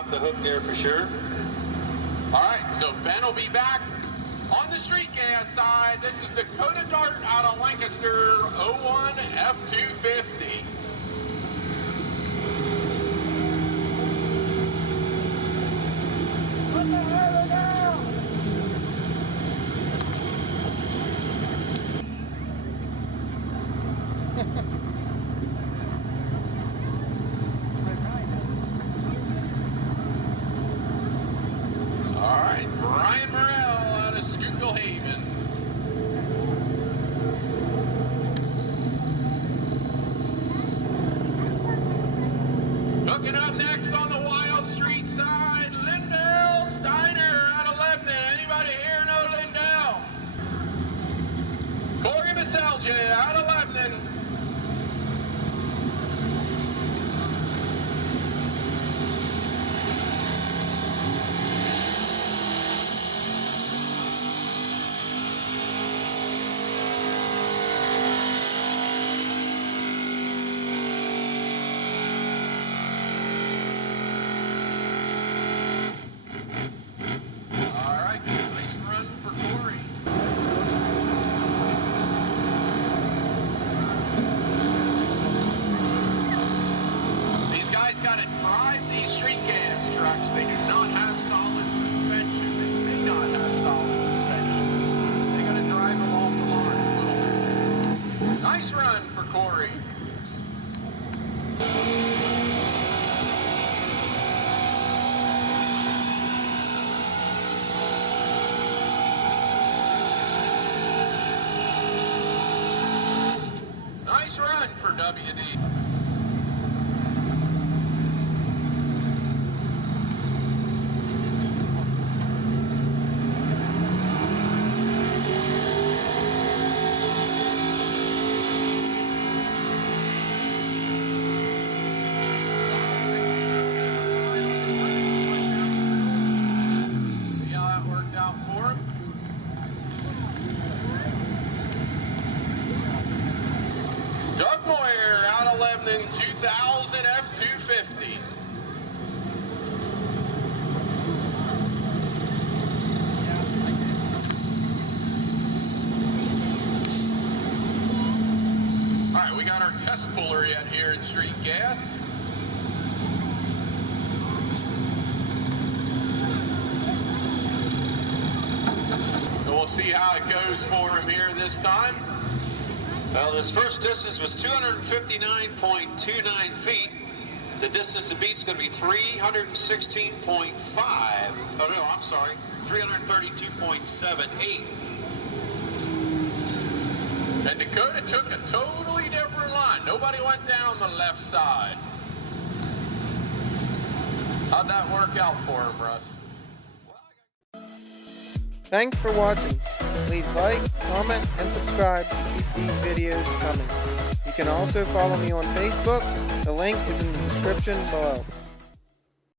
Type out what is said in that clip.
off the hook there for sure. All right, so Ben will be back on the street gas side. This is Dakota Dart out of Lancaster, 01 F250. Put the hammer down! All right, Brian Morrell out of Schuylkill Haven. Hooking up next on the Wild Street side, Lindell Steiner out of Lebanon. Anybody here know Lindell? Corey Maselja out of Lebanon. All right, nice run for Corey. These guys got to drive these street gas trucks. They do not have solid suspension. They may not have solid suspension. They got to drive them off the line a little bit. Nice run for Corey. Nice run for WD. See how that worked out for him? Doug Moyer out of Lebanon, 2000 F250. All right, we got our test puller yet here in street gas. So we'll see how it goes for him here this time. Well, this first distance was 259.29 feet. The distance to beat's going to be 316.5. Oh no, I'm sorry, 332.78. And Dakota took a totally different line. Nobody went down the left side. How'd that work out for him, Russ? Thanks for watching. Please like, comment, and subscribe to keep these videos coming. You can also follow me on Facebook. The link is in the description below.